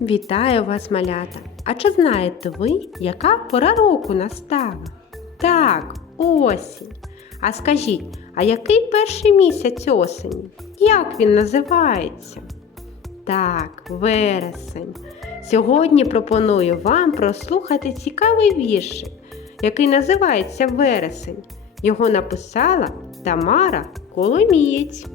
Вітаю вас, малята! А чи знаєте ви, яка пора року настала? Так, осінь. А скажіть, а який перший місяць осені? Як він називається? Так, вересень. Сьогодні пропоную вам прослухати цікавий віршик, який називається Вересень. Його написала Тамара Коломієць.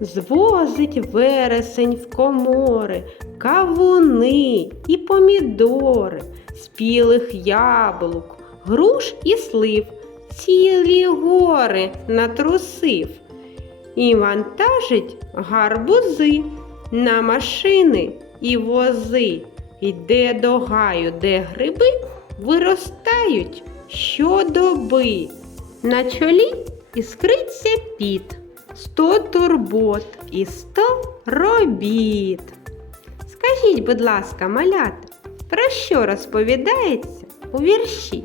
Звозить вересень в комори, кавуни і помідори, спілих яблук, груш і слив, цілі гори натрусив. І вантажить гарбузи на машини і вози. Йде до гаю, де гриби виростають щодоби. На чолі іскриться піт, сто турбот і сто робіт. Скажіть, будь ласка, малята, про що розповідається у вірші?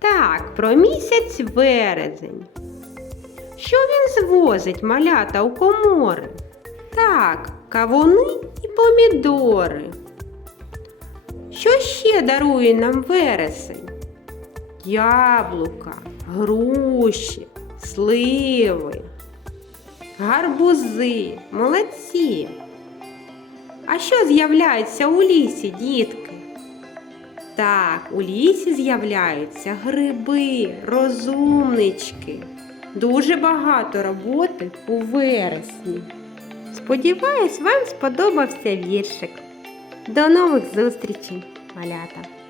Так, про місяць вересень. Що він звозить малята у комори? Так, кавуни і помідори. Що ще дарує нам вересень? Яблука, груші, сливи, гарбузи, молодці. А що з'являється у лісі, дітки? Так, у лісі з'являються гриби, розумнички. Дуже багато роботи у вересні. Сподіваюсь, вам сподобався віршик. До нових зустрічей, малята!